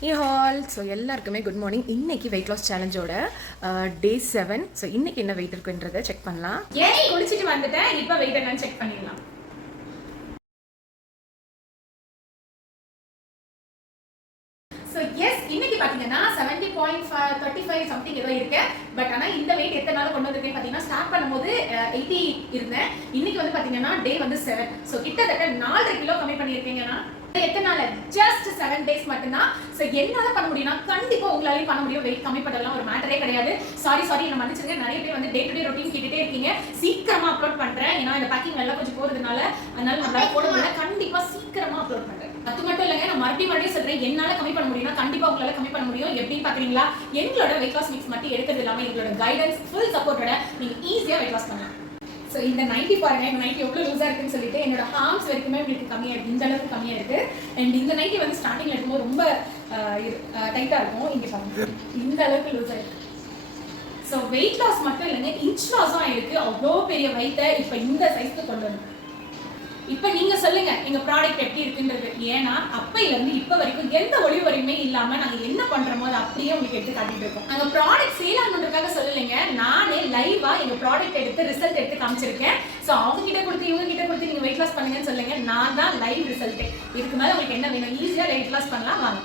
Hey all, so எல்லாருக்குமே good morning. இன்னைக்கு weight loss சேலஞ்சோட டே 7. So இன்னைக்கு என்ன வெயிட் இருக்குன்றதை செக் பண்ணலாம். ஏன் குளிச்சுட்டு வந்துட்டேன், இப்போ வெயிட் என்னன்னு செக் பண்ணிடலாம். ஸோ எஸ், இன்னைக்கு பார்த்தீங்கன்னா 70.35 சம்திங் ஏதோ இருக்கு. பட் ஆனால் இந்த வெயிட் எத்தனை நாள் கொண்டு வந்திருக்கேன் பார்த்தீங்கன்னா, ஸ்டார்ட் பண்ணும்போது 80 இருந்தேன். இன்னைக்கு வந்து பார்த்தீங்கன்னா டே வந்து 7. ஸோ கிட்டத்தட்ட 4 கிலோ கம்மி பண்ணியிருக்கீங்கன்னா எத்தனை நாள்? ஜஸ்ட் 7 டேஸ் மட்டும்தான். ஸோ என்னால பண்ண முடியும்னா கண்டிப்பா உங்களாலையும் பண்ண முடியும். வெயிட் கம்மி பண்ணலாம் ஒரு மேட்டரே கிடையாது. சாரி என்ன மன்னிச்சிருங்க. நிறைய பேர் வந்து டே டு டே ரொட்டீன் கேட்டுட்டே இருக்கீங்க. சீக்கிரமா அப்லோட் பண்றேன், ஏன்னா இந்த பேக்கிங் எல்லாம் கொஞ்சம் போறதுனால அதனால நம்மளால போட முடியல. கண்டிப்பா சீக்கிரமா அப்லோட் பண்றேன். அது மட்டும் இல்லைங்க, நான் மறுபடியும் சொல்றேன், என்னால கம்மி பண்ண முடியும்னா கண்டிப்பா உங்களால கம்மி பண்ண முடியும். எப்படின்னு பாக்குறீங்களா? எங்களோட வெயிட் லாஸ் மிக்ஸ் மட்டும் எடுக்கிறது இல்லாம எங்களோட கைடன்ஸ் ஃபுல் சப்போர்ட்டோட நீங்க ஈஸியா வெயிட் லாஸ் பண்ணலாம். ஸோ இந்த 90 பாருங்க, இந்த 90 எவ்வளோ லூஸாக இருக்குன்னு சொல்லிட்டு என்னோட ஹார்ம்ஸ் வரைக்குமே உங்களுக்கு கம்மியாக இருக்குது. இந்த அளவுக்கு கம்மியாக இருக்குது. அண்ட் இந்த 90 வந்து ஸ்டார்டிங்கில் இருக்கும்போது ரொம்ப டைட்டாக இருக்கும். இங்கே பாருங்க, இந்த அளவுக்கு லூஸாக இருக்குது. ஸோ வெயிட் லாஸ் மட்டும் இல்லைங்க, இன்ச் லாஸும் ஆயிருக்கு. அவ்வளோ பெரிய வெயிட்டை இப்போ இந்த சைஸ்க்கு கொண்டு வரணும். இப்போ நீங்க சொல்லுங்க எங்க ப்ராடக்ட் எப்படி இருக்குன்றது. ஏன்னா அப்பையில இருந்து இப்ப வரைக்கும் எந்த ஒளிவு வரையுமே இல்லாம நாங்க என்ன பண்றோமோ அதை அப்படியே உங்களுக்கு எடுத்து காட்டிட்டு இருக்கோம். நாங்க ப்ராடக்ட் சேல் ஆகணுன்றதுக்காக சொல்லலைங்க, நானே லைவா எங்க ப்ராடக்ட் எடுத்து ரிசல்ட் எடுத்து காமிச்சிருக்கேன். ஸோ அவங்க கிட்ட கொடுத்து இவங்க கிட்ட கொடுத்து நீங்க வெயிட் லாஸ் பண்ணுங்கன்னு சொல்லுங்க. நான் தான் லைவ் ரிசல்ட். இதுக்கு மேல உங்களுக்கு என்ன வேணும்? ஈஸியா வெயிட் லாஸ் பண்ணலாம் வாங்க.